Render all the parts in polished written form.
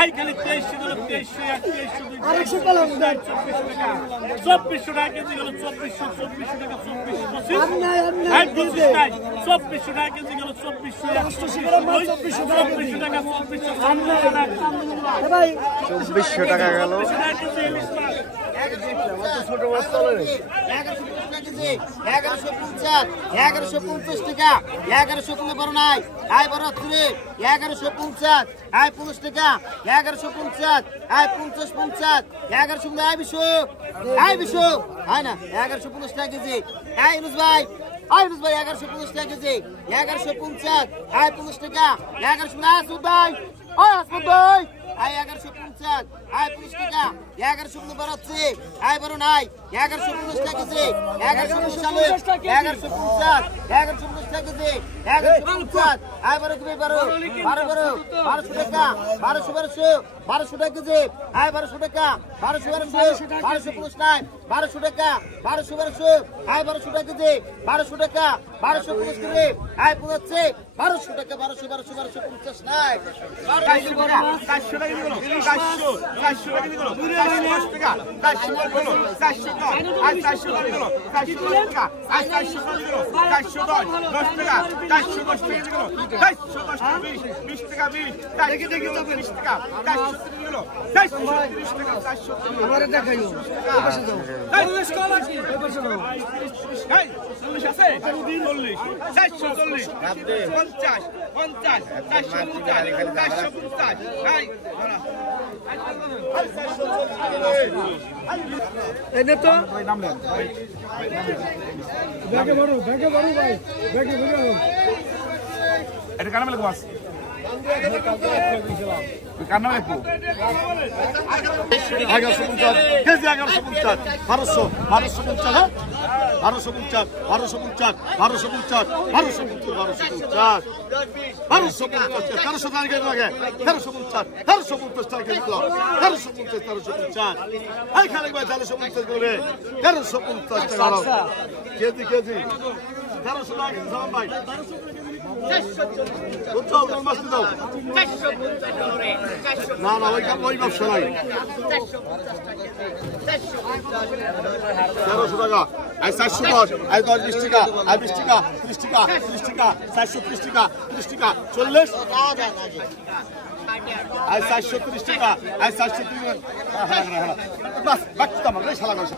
I খালি 2300 গেল 2300 2400 টাকা কেজি গেল 2400 টাকা 24 24 টাকা কেজি গেল 2400 টাকা 2400 টাকা গেল। ছোট মাছ চলে 1150 1150 টাকা 1100 কোনো বড় নাই আই বড় 1150 আই 50 টাকা 1150 আই 50 50 1100 আই 20 হয় না 1150 টাকা কেজি আই ইউনুস ভাই 1150 টাকা কেজি 1150 আই 50 টাকা 1100 আসুদ ভাই ও আসুদ ভাই আই 1150 আই 50 টাকা 1100 বাড়াচ্ছে আই বড় নাই 1150 টাকা কেজি 1150 1150 1150 টাকা কেজি 1150 আই বড় তুমি বড় 1200 টাকা 1200 টাকা কেজি আই 1200 টাকা 1200 নাই 1200 টাকা 1200 আই 1200 টাকা কেজি 1200 টাকা 1250 করে আই পৌঁছছে 1200 টাকা 1250 নাই 400 টাকা 400 টাকা দিলো 400 টাকা দিলো 410 টাকা 400 টাকা দিলো 400 টাকা আর 400 টাকা দিলো 400 টাকা আর 400 টাকা দিলো 410 টাকা 410 টাকা দিলো 410 টাকা 20 টাকা 20 দেখি 20 টাকা 400 দিলো 430 টাকা 400 আমারে দেখাইও ওই পাশে যাও এই স্কল আছে ওই পাশে যাও এই 40 আছে 40 440 50 50 450 এই এনে তো ব্যাগে বড় ভাই ব্যাগে বড় এটা কানা মেলে বাস কানা মেলে পো 1150 কেজি 1150 1250 1250 1250 1250 1350 টাকা লাগে 1350 টাকা কেজি 1350 এই খালি ভাই 1350 করে 1350 টাকা কেজি 1300 টাকা সালাম ভাই না ওই ব্যবসা নাই 1300 টাকা আই 410 আই 20 টাকা আই 20 টাকা 30 টাকা 30 টাকা 430 টাকা 30 টাকা 40 আই 430 টাকা আই 430 বাস বাচ্চা আমার রে শালা গাছ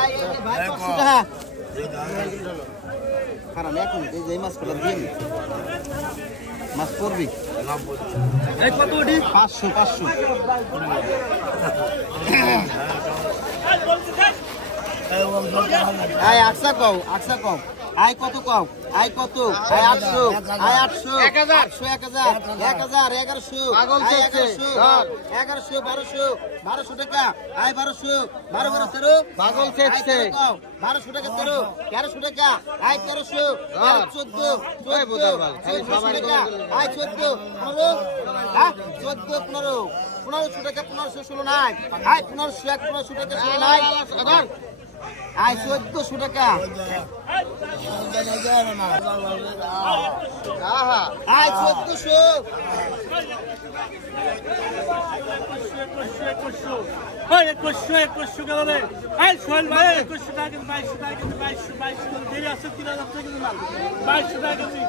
আই ভাই 100 টাকা কারণ এখন এই মাছ কলা দিন মাছ পড়বি এই কত ওডি 500 আই 800 কও আই কত কও আই কত আই 800 আই 800 1000 1100 পাগল চলছে 1100 1200 টাকা আই 1200 12 13 পাগল চলছে 1200 টাকা 1300 টাকা আই 1300 14 টাকা আই 14 হ্যাঁ 14 1500 টাকা 1516 নাই আই 1500 টাকা 16 নাই আই 1400 টাকা আই 1400 2100 গেল রে এই সোহেল ভাই 2100 টাকা 2200 টাকা 2200 দেরি আছে 3000 টাকা দিলাম 2200 টাকা কেজি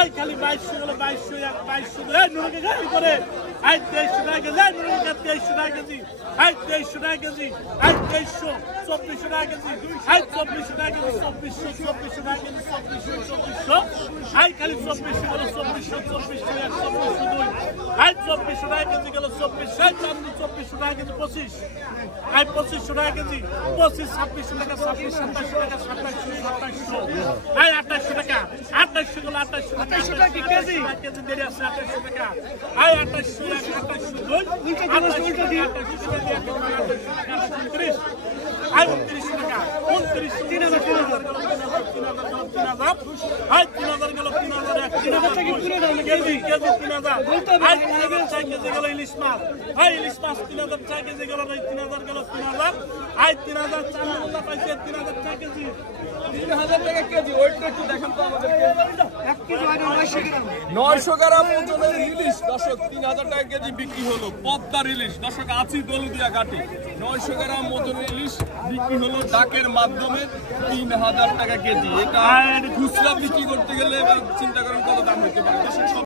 এই খালি 2200 গেল 2200 এই নুরকে গাড়ি করে এই 2300 টাকা কেজি এই নুরকে 2300 টাকা কেজি এই 2300 টাকা কেজি এই 2300 2400 টাকা কেজি এই 2400 টাকা কেজি 2400 টাকা কেজি 2400 এই খালি 2400 গেল 2400 12400 এই 2400 টাকা কেজি গেল 2400 এই 2400 টাকা কেজি 25 এই 2500 টাকা কেজি 25 2600 টাকা 26 2700 টাকা 2700 এই 2800 টাকা 2800 গেল 2800 টাকা কেজি কেজি দেরি আছে 2800 টাকা এই 2800 2 উল্টো 2800 টাকা 30 আই 29 টাকা 29 3000 আই 3000 গেল 3000 3000 থেকে পুরো দাম কেজি 3000 আই 3000 কেজি গেল ইলিশ মাছ আই ইলিশ মাছ 3000 কেজি গেল 3000 গেল 3000 আই 3000 চান্না পাইছে 3000 কেজি 3000 টাকা কেজি ওইটা একটু দেখেন তো আমাদেরকে 1 কেজি হয় 900 গ্রাম 900 গ্রাম ওজনের ইলিশ দর্শক 3000 টাকা কেজি বিক্রি হলো পদ্মার ইলিশ দর্শক আছি দলুদিয়া ঘাটে 900 গ্রাম ওজনের ইলিশ বিক্রি হলো ডাকের মাধ্যমে 3000 টাকা কেজি এটা খুচরা বিক্রি করতে গেলে এবার চিন্তা করেন কত দাম হতে পারে দর্শক।